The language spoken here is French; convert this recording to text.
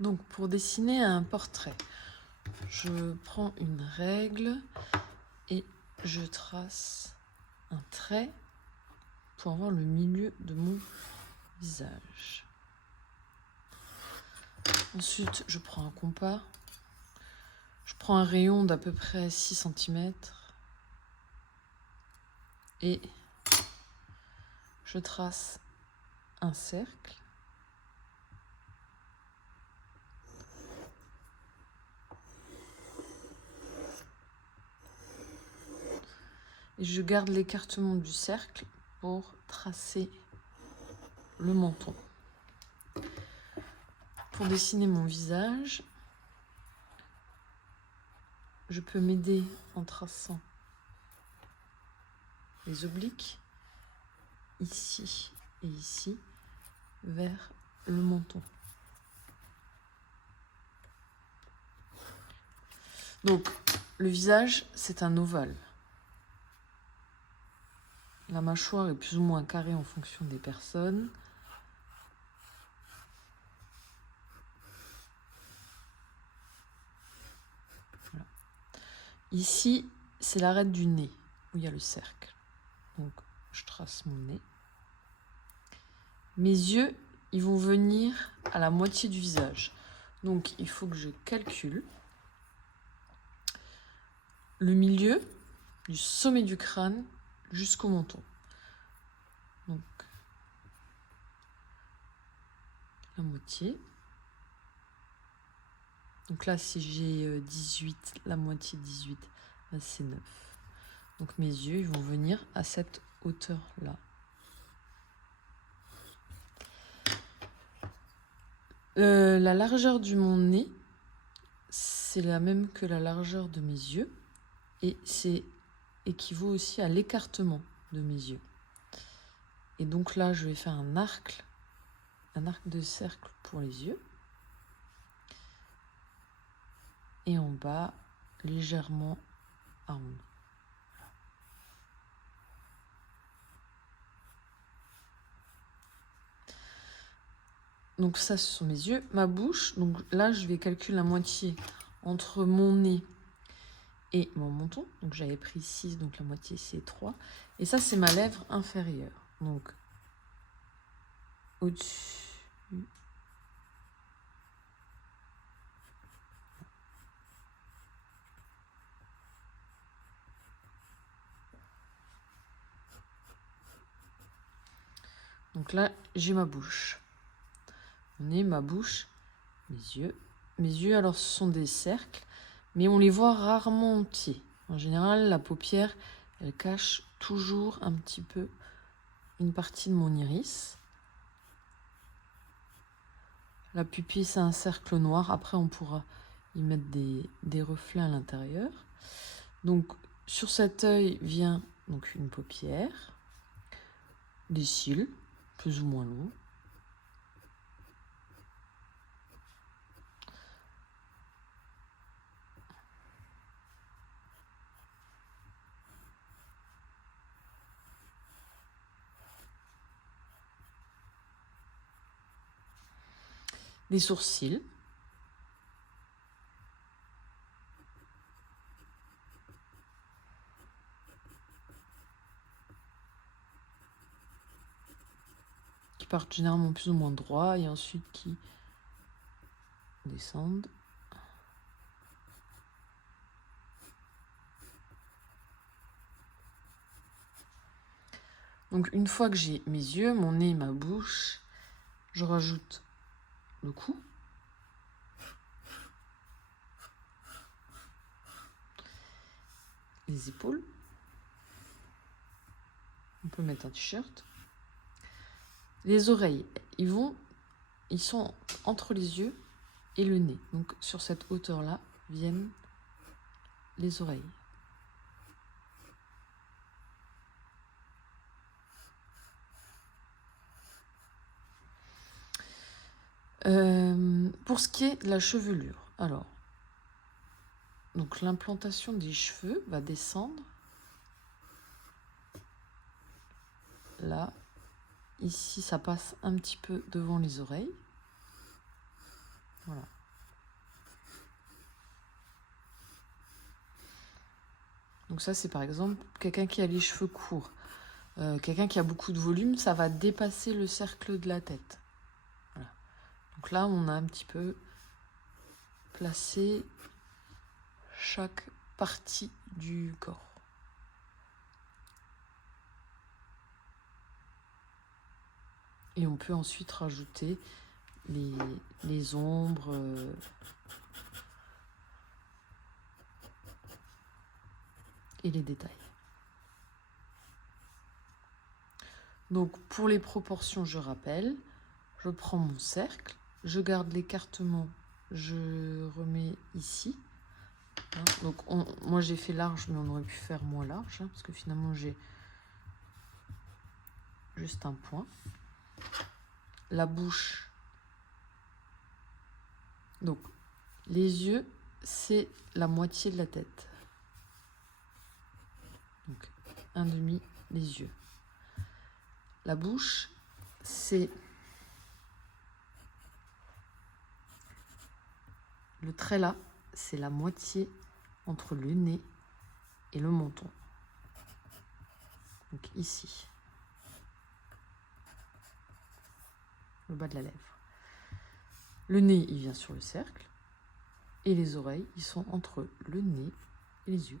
Donc, pour dessiner un portrait, je prends une règle et je trace un trait pour avoir le milieu de mon visage. Ensuite, je prends un compas. Je prends un rayon d'à peu près 6 cm et je trace un cercle. Et je garde l'écartement du cercle pour tracer le menton. Pour dessiner mon visage, je peux m'aider en traçant les obliques, ici et ici, vers le menton. Donc, le visage, c'est un ovale. La mâchoire est plus ou moins carrée en fonction des personnes. Voilà. Ici, c'est l'arête du nez, où il y a le cercle. Donc, je trace mon nez. Mes yeux, ils vont venir à la moitié du visage. Donc, il faut que je calcule le milieu du sommet du crâne jusqu'au menton. Donc, la moitié. Donc là, si j'ai 18, la moitié de 18, là, c'est 9. Donc mes yeux, ils vont venir à cette hauteur-là. La largeur de mon nez, c'est la même que la largeur de mes yeux. Et c'est équivaut aussi à l'écartement de mes yeux. Et donc là, je vais faire un arc de cercle pour les yeux. Et en bas, légèrement arrondi. Donc ça, ce sont mes yeux. Ma bouche, donc là, je vais calculer la moitié entre mon nez et mon menton. Donc j'avais pris 6, donc la moitié, c'est 3. Et ça, c'est ma lèvre inférieure. Donc, au-dessus. Donc là, j'ai ma bouche. Mon nez, ma bouche, mes yeux. Mes yeux, alors, ce sont des cercles, mais on les voit rarement entiers. En général, la paupière, elle cache toujours un petit peu une partie de mon iris. La pupille, c'est un cercle noir. Après, on pourra y mettre des reflets à l'intérieur. Donc, sur cet œil vient donc une paupière, des cils, plus ou moins longs. Des sourcils. Qui partent généralement plus ou moins droit et ensuite qui descendent. Donc une fois que j'ai mes yeux, mon nez, ma bouche, je rajoute le cou. Les épaules. On peut mettre un t-shirt. Les oreilles, ils sont entre les yeux et le nez. Donc sur cette hauteur-là viennent les oreilles. Pour ce qui est de la chevelure, alors, donc l'implantation des cheveux va descendre là. Ici, ça passe un petit peu devant les oreilles. Voilà. Donc ça, c'est par exemple quelqu'un qui a les cheveux courts. Quelqu'un qui a beaucoup de volume, ça va dépasser le cercle de la tête. Voilà. Donc là, on a un petit peu placé chaque partie du corps. Et on peut ensuite rajouter les ombres, et les détails. Donc pour les proportions, je rappelle, je prends mon cercle, je garde l'écartement, je remets ici. Hein, donc moi j'ai fait large, mais on aurait pu faire moins large, hein, parce que finalement j'ai juste un point. La bouche, donc les yeux, c'est la moitié de la tête. Donc un demi les yeux. La bouche, c'est le trait là, c'est la moitié entre le nez et le menton. Donc ici, le bas de la lèvre. Le nez, il vient sur le cercle. Et les oreilles, ils sont entre le nez et les yeux.